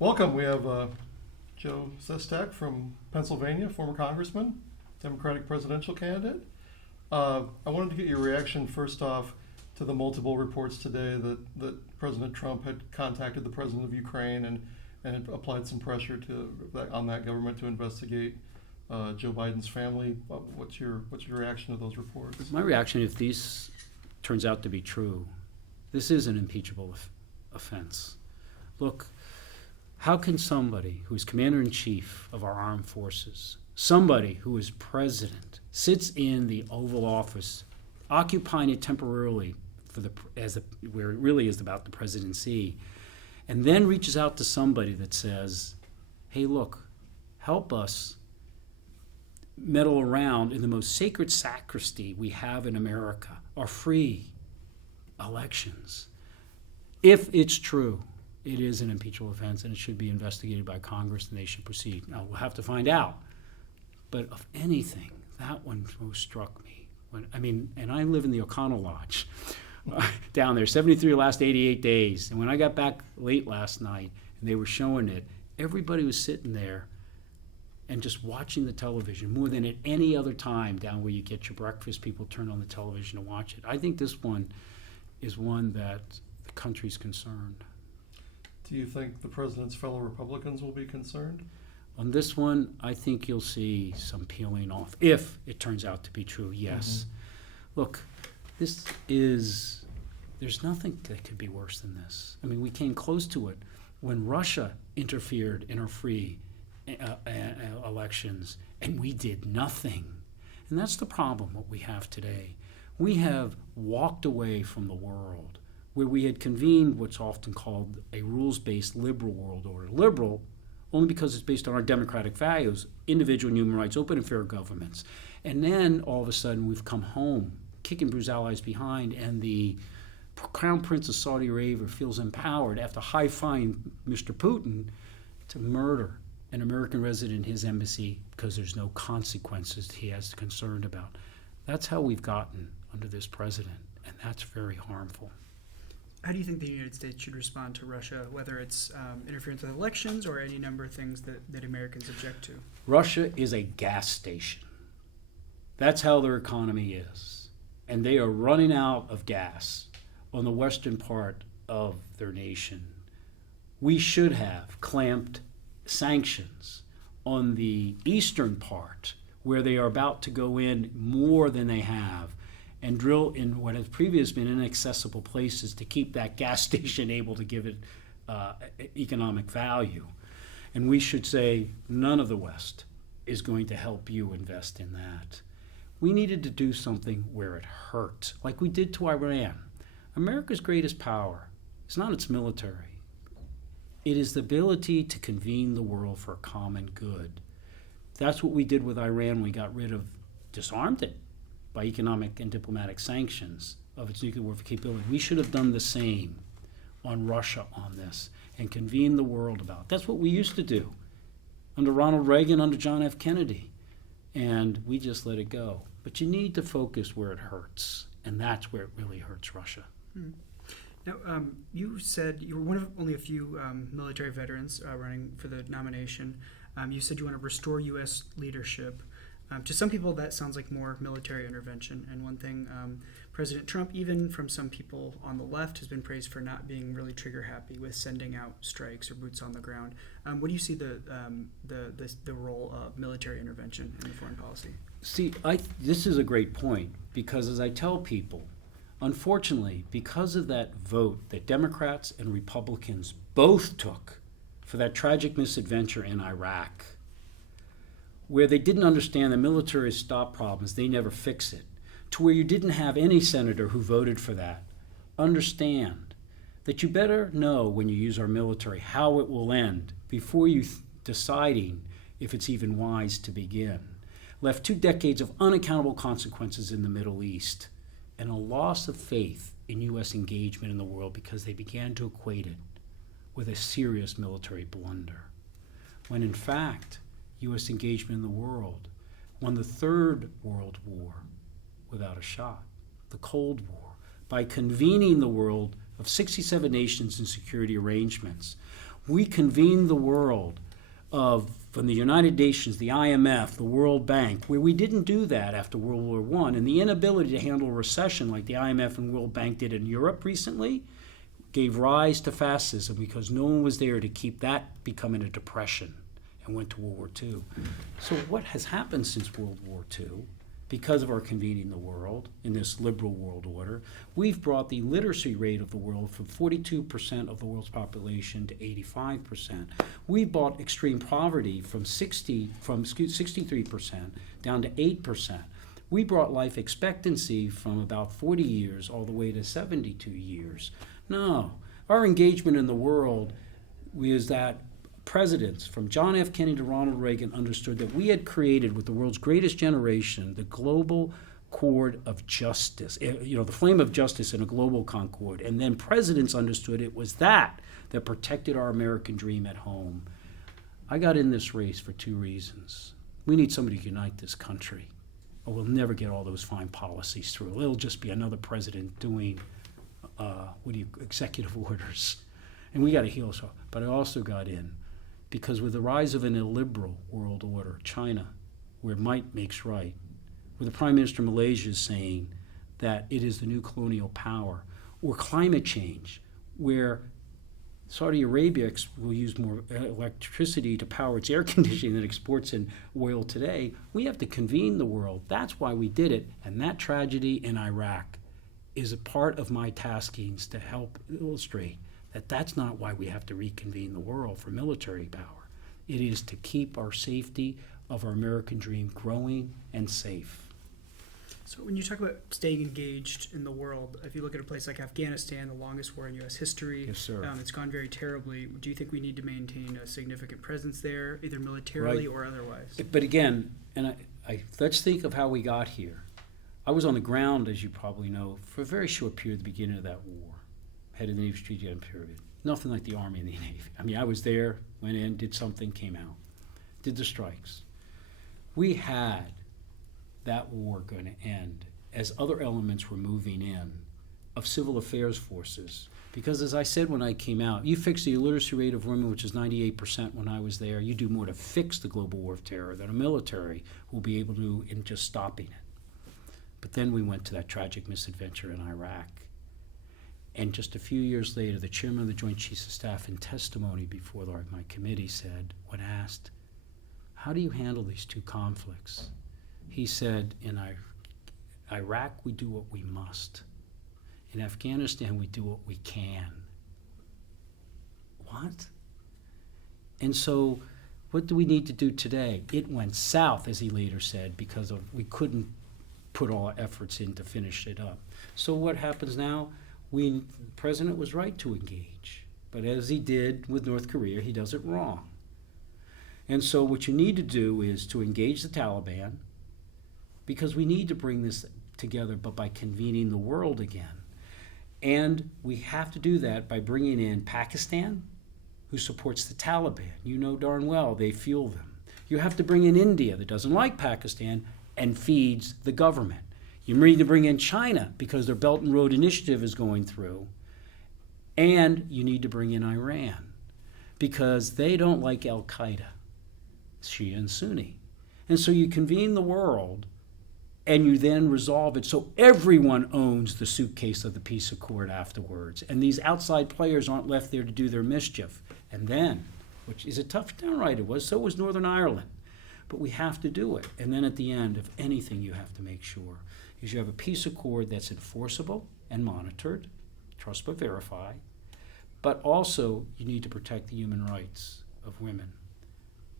Welcome. We have Joe Sestak from Pennsylvania, former congressman, Democratic presidential candidate. I wanted to get your reaction first off to the multiple reports today that President Trump had contacted the president of Ukraine and applied some pressure on that government to investigate Joe Biden's family. What's your reaction to those reports? My reaction, if these turns out to be true, this is an impeachable offense. Look, how can somebody who is commander-in-chief of our armed forces, somebody who is president, sits in the Oval Office, occupying it temporarily where it really is about the presidency, and then reaches out to somebody that says, hey, look, help us meddle around in the most sacred sacristy we have in America, our free elections. If it's true, it is an impeachable offense and it should be investigated by Congress and they should proceed. Now, we'll have to find out. But of anything, that one most struck me. And I live in the O'Connell Lodge down there, 73 the last 88 days. And when I got back late last night and they were showing it, everybody was sitting there and just watching the television more than at any other time down where you get your breakfast. People turn on the television to watch it. I think this one is one that the country's concerned. Do you think the president's fellow Republicans will be concerned? On this one, I think you'll see some peeling off, if it turns out to be true, yes. Mm-hmm. Look, there's nothing that could be worse than this. I mean, we came close to it when Russia interfered in our free elections, and we did nothing. And that's the problem, what we have today. We have walked away from the world where we had convened what's often called a rules-based liberal world order. Liberal only because it's based on our democratic values, individual and human rights, open and fair governments. And then all of a sudden we've come home, kicking Bruce allies behind, and the Crown Prince of Saudi Arabia feels empowered after high-fiving Mr. Putin to murder an American resident in his embassy because there's no consequences he has concerned about. That's how we've gotten under this president, and that's very harmful. How do you think the United States should respond to Russia, whether it's interference with elections or any number of things that Americans object to? Russia is a gas station. That's how their economy is. And they are running out of gas on the western part of their nation. We should have clamped sanctions on the eastern part where they are about to go in more than they have and drill in what has previously been inaccessible places to keep that gas station able to give it economic value. And we should say none of the West is going to help you invest in that. We needed to do something where it hurt, like we did to Iran. America's greatest power is not its military. It is the ability to convene the world for a common good. That's what we did with Iran. We disarmed it by economic and diplomatic sanctions of its nuclear warfare capability. We should have done the same on Russia on this and convened the world about it. That's what we used to do under Ronald Reagan, under John F. Kennedy, and we just let it go. But you need to focus where it hurts, and that's where it really hurts Russia. Now, you said you were one of only a few military veterans running for the nomination. You said you want to restore U.S. leadership. To some people, that sounds like more military intervention. And one thing, President Trump, even from some people on the left, has been praised for not being really trigger happy with sending out strikes or boots on the ground. What do you see the role of military intervention in the foreign policy? See, this is a great point because, as I tell people, unfortunately, because of that vote that Democrats and Republicans both took for that tragic misadventure in Iraq, where they didn't understand the military stop problems, they never fix it, to where you didn't have any senator who voted for that. Understand that you better know when you use our military how it will end before you deciding if it's even wise to begin. Left 2 decades of unaccountable consequences in the Middle East and a loss of faith in U.S. engagement in the world because they began to equate it with a serious military blunder. When in fact, U.S. engagement in the world won the Third World War without a shot, the Cold War, by convening the world of 67 nations in security arrangements. We convened the world from the United Nations, the IMF, the World Bank, where we didn't do that after World War I. And the inability to handle a recession like the IMF and World Bank did in Europe recently gave rise to fascism because no one was there to keep that becoming a depression and went to World War II. So what has happened since World War II? Because of our convening the world in this liberal world order, we've brought the literacy rate of the world from 42% of the world's population to 85%. We brought extreme poverty from 63% down to 8%. We brought life expectancy from about 40 years all the way to 72 years. No, our engagement in the world was that presidents, from John F. Kennedy to Ronald Reagan, understood that we had created, with the world's greatest generation, the global cord of justice, the flame of justice in a global concord. And then presidents understood it was that protected our American dream at home. I got in this race for two reasons. We need somebody to unite this country, or we'll never get all those fine policies through. It'll just be another president doing executive orders. And we got to heal. So, but I also got in because with the rise of an illiberal world order, China, where might makes right, where the Prime Minister of Malaysia is saying that it is the new colonial power, or climate change, where Saudi Arabia will use more electricity to power its air conditioning than exports in oil today, we have to convene the world. That's why we did it. And that tragedy in Iraq is a part of my taskings to help illustrate that that's not why we have to reconvene the world for military power. It is to keep our safety of our American dream growing and safe. So when you talk about staying engaged in the world, if you look at a place like Afghanistan, the longest war in U.S. history, yes, sir. It's gone very terribly. Do you think we need to maintain a significant presence there, either militarily or otherwise? But again, and let's think of how we got here. I was on the ground, as you probably know, for a very short period at the beginning of that war, head of the Navy Strategic period. Nothing like the Army and the Navy. I mean, I was there, went in, did something, came out, did the strikes. We had that war going to end as other elements were moving in of civil affairs forces. Because as I said when I came out, you fix the illiteracy rate of women, which is 98% when I was there, you do more to fix the global war of terror than a military will be able to in just stopping it. But then we went to that tragic misadventure in Iraq. And just a few years later, the chairman of the Joint Chiefs of Staff in testimony before my committee said, when asked, how do you handle these two conflicts? He said, in Iraq, we do what we must. In Afghanistan, we do what we can. What? And so what do we need to do today? It went south, as he later said, because we couldn't put all our efforts in to finish it up. So what happens now? The president was right to engage, but as he did with North Korea, he does it wrong. And so what you need to do is to engage the Taliban, because we need to bring this together, but by convening the world again. And we have to do that by bringing in Pakistan, who supports the Taliban. You know darn well they fuel them. You have to bring in India, that doesn't like Pakistan, and feeds the government. You need to bring in China because their Belt and Road Initiative is going through. And you need to bring in Iran because they don't like Al-Qaeda, Shia and Sunni. And so you convene the world and you then resolve it so everyone owns the suitcase of the peace accord afterwards. And these outside players aren't left there to do their mischief. And then, which is a tough downright, it was, so was Northern Ireland. But we have to do it. And then at the end, if anything, you have to make sure is you have a peace accord that's enforceable and monitored, trust but verify, but also you need to protect the human rights of women.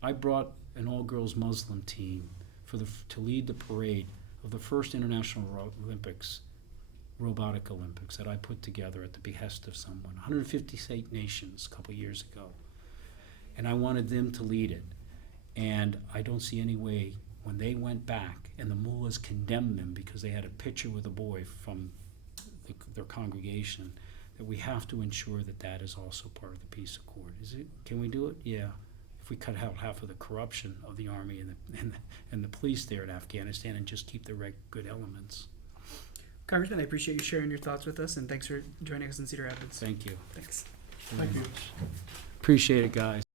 I brought an all-girls Muslim team to lead the parade of the first International Olympics, Robotic Olympics, that I put together at the behest of someone, 158 nations a couple years ago. And I wanted them to lead it. And I don't see any way when they went back and the mullahs condemned them because they had a picture with a boy from their congregation, that we have to ensure that that is also part of the peace accord. Can we do it? Yeah. If we cut out half of the corruption of the army and the police there in Afghanistan and just keep the good elements. Congressman, I appreciate you sharing your thoughts with us, and thanks for joining us in Cedar Rapids. Thank you. Thanks. Thank you. Appreciate it, guys.